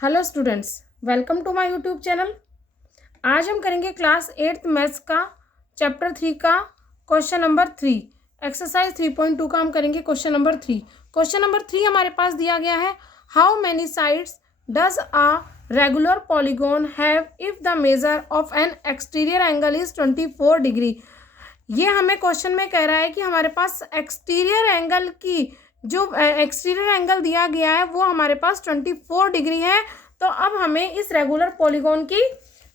Hello students, welcome to my YouTube channel. आज हम करेंगे क्लास 8th मैथ्स का चैप्टर 3 का क्वेश्चन नंबर 3, एक्सरसाइज 3.2 का हम करेंगे क्वेश्चन नंबर 3। क्वेश्चन नंबर 3 हमारे पास दिया गया है, how many sides does a regular polygon have if the measure of N exterior angle is 24 degree. ये हमें क्वेश्चन में कह रहा है कि हमारे पास एक्सटीरियर एंगल की जो एक्सटीरियर एंगल दिया गया है वो हमारे पास 24 डिग्री है। तो अब हमें इस रेगुलर पॉलीगॉन की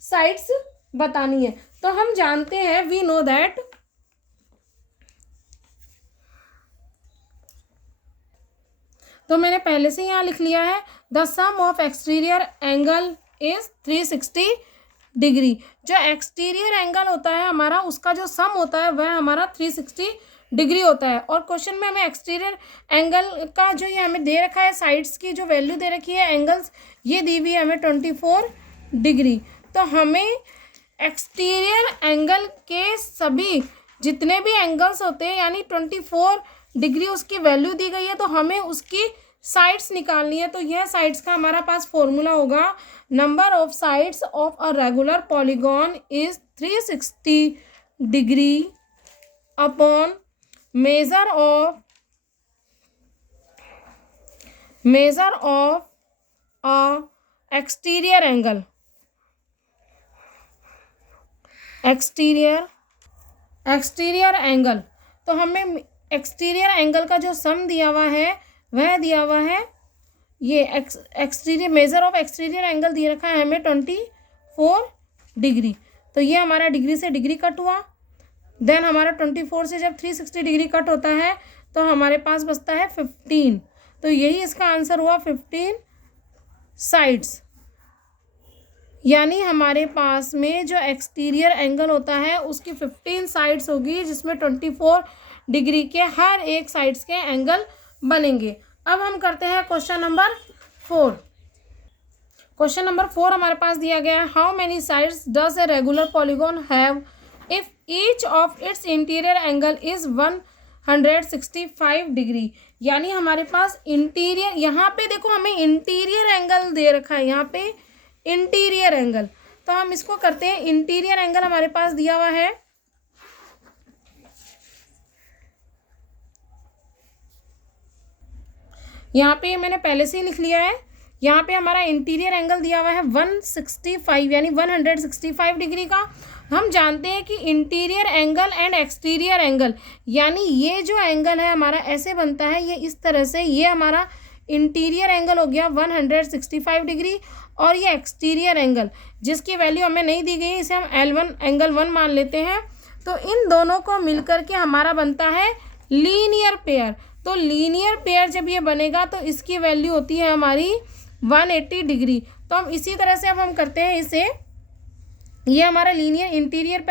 साइड्स बतानी है। तो हम जानते हैं, वी नो दैट तो मैंने पहले से यहाँ लिख लिया है, the sum of exterior angle is 360 degree. जो एक्सटीरियर एंगल होता है हमारा, उसका जो सम होता है वह हमारा 360 डिग्री होता है। और क्वेश्चन में हमें एक्सटीरियर एंगल का जो ये हमें दे रखा है, साइड्स की जो वैल्यू दे रखी है एंगल्स, ये दी हुई है हमें 24 डिग्री। तो हमें एक्सटीरियर एंगल के सभी जितने भी एंगल्स होते हैं, यानी 24 डिग्री उसकी वैल्यू दी गई है, तो हमें उसकी साइड्स निकालनी है। तो यह साइड्स का हमारा पास फॉर्मूला होगा, number of sides of a regular polygon is 360 degree upon measure of a exterior angle. Exterior angle, तो हमें एक्सटीरियर एंगल का जो सम दिया हुआ है वह दिया हुआ है, ये exterior measure of exterior angle दे रखा है हमें 24 डिग्री। तो ये हमारा डिग्री से डिग्री कट हुआ, देन हमारा 24 से जब 360 डिग्री कट होता है तो हमारे पास बचता है 15। तो यही इसका आंसर हुआ, 15 साइड्स। यानी हमारे पास में जो एक्सटीरियर एंगल होता है उसकी 15 साइड्स होगी, जिसमें 24 डिग्री के हर एक साइड्स के एंगल बनेंगे। अब हम करते हैं क्वेश्चन नंबर 4। क्वेश्चन नंबर 4 हमारे पास दिया गया है, how many sides does a regular polygon have if each of its interior angle is 165 degree. यानी हमारे पास इंटीरियर, यहाँ पे देखो हमें इंटीरियर एंगल दे रखा है, यहाँ पे इंटीरियर एंगल। तो हम इसको करते हैं, इंटीरियर एंगल हमारे पास दिया हुआ है, यहाँ पे मैंने पहले से ही लिख लिया है। यहाँ पे हमारा इंटीरियर एंगल दिया हुआ है 165, यानी 165 डिग्री का। हम जानते हैं कि interior angle and exterior angle, यानी ये जो एंगल है हमारा ऐसे बनता है, ये इस तरह से, ये हमारा इंटीरियर एंगल हो गया 165 डिग्री। और ये एक्सटीरियर एंगल जिसकी वैल्यू हमें नहीं दी गई, इसे हम L1 एंगल 1 मान लेते हैं। तो इन दोनों को मिलकर के हमारा बनता है लीनियर पेयर। तो लीनियर पेयर जब ये बनेगा तो इसकी वैल्यू होती है हमारी 180 डिग्री। तो हम इसी तरह से अब हम करते हैं इसे, ये हमारा लीनियर इंटीरियर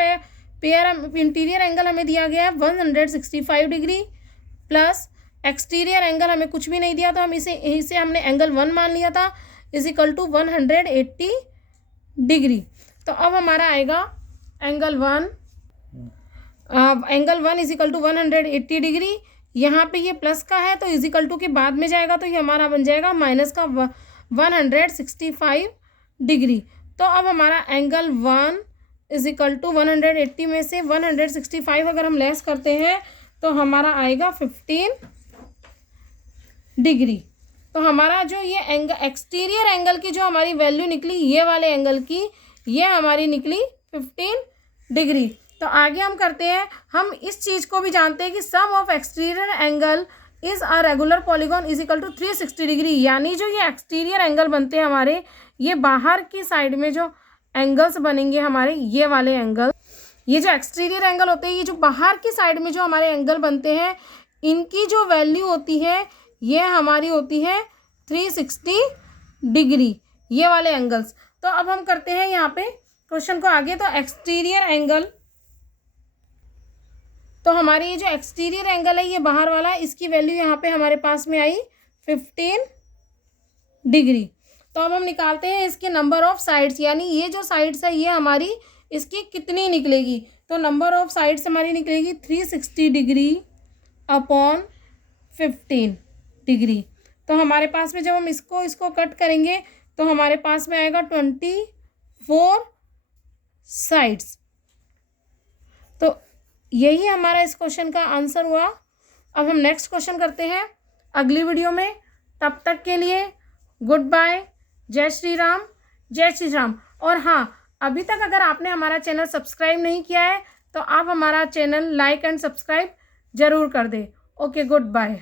इंटीरियर एंगल हमें दिया गया है 165 डिग्री, प्लस एक्सटीरियर एंगल हमें कुछ भी नहीं दिया, तो हम इसे हमने एंगल 1 मान लिया था, इज इक्वल टू 180 डिग्री। तो अब हमारा आएगा angle 1 is equal to 180 degree. यहाँ पे ये प्लस का है तो इज इक्वल टू के बाद में जाएगा, तो ये हमारा बन जाएगा माइनस का 165 डिग्री। तो अब हमारा एंगल 1 इज इक्वल टू 180 में से 165 अगर हम लेस करते हैं तो हमारा आएगा 15 डिग्री। तो हमारा जो ये एंगल एक्सटीरियर एंगल की जो हमारी वैल्यू निकली, ये वाले एंगल की, ये हमारी निकली 15 डिग्री। तो आगे हम करते हैं, हम इस चीज़ को भी जानते हैं कि sum of exterior angle is a regular polygon is equal to 360 degree. यानी जो ये एक्सटीरियर एंगल बनते हैं हमारे, ये बाहर की साइड में जो एंगल्स बनेंगे हमारे, ये वाले एंगल, ये जो एक्सटीरियर एंगल होते हैं, ये जो बाहर की साइड में जो हमारे एंगल बनते हैं, इनकी जो वैल्यू होती है ये हमारी होती है 360 डिग्री, ये वाले एंगल्स। तो अब हम करते हैं यहाँ पे क्वेश्चन को आगे। तो एक्सटीरियर एंगल, तो हमारी ये जो एक्सटीरियर एंगल है ये बाहर वाला, इसकी वैल्यू यहाँ पे हमारे पास में आई 15 डिग्री। तो अब हम निकालते हैं इसके नंबर ऑफ साइड्स, यानी ये जो साइड्स है ये हमारी इसकी कितनी निकलेगी। तो नंबर ऑफ साइड्स हमारी निकलेगी 360 डिग्री अपॉन 15 डिग्री। तो हमारे पास में जब हम इसको कट करेंगे तो हमारे पास में आएगा 24 साइड्स। तो यही हमारा इस क्वेश्चन का आंसर हुआ। अब हम नेक्स्ट क्वेश्चन करते हैं अगली वीडियो में। तब तक के लिए गुड बाय, जय श्री राम, जय श्री राम। और हाँ, अभी तक अगर आपने हमारा चैनल सब्सक्राइब नहीं किया है तो आप हमारा चैनल लाइक एंड सब्सक्राइब जरूर कर दें। Okay, good bye.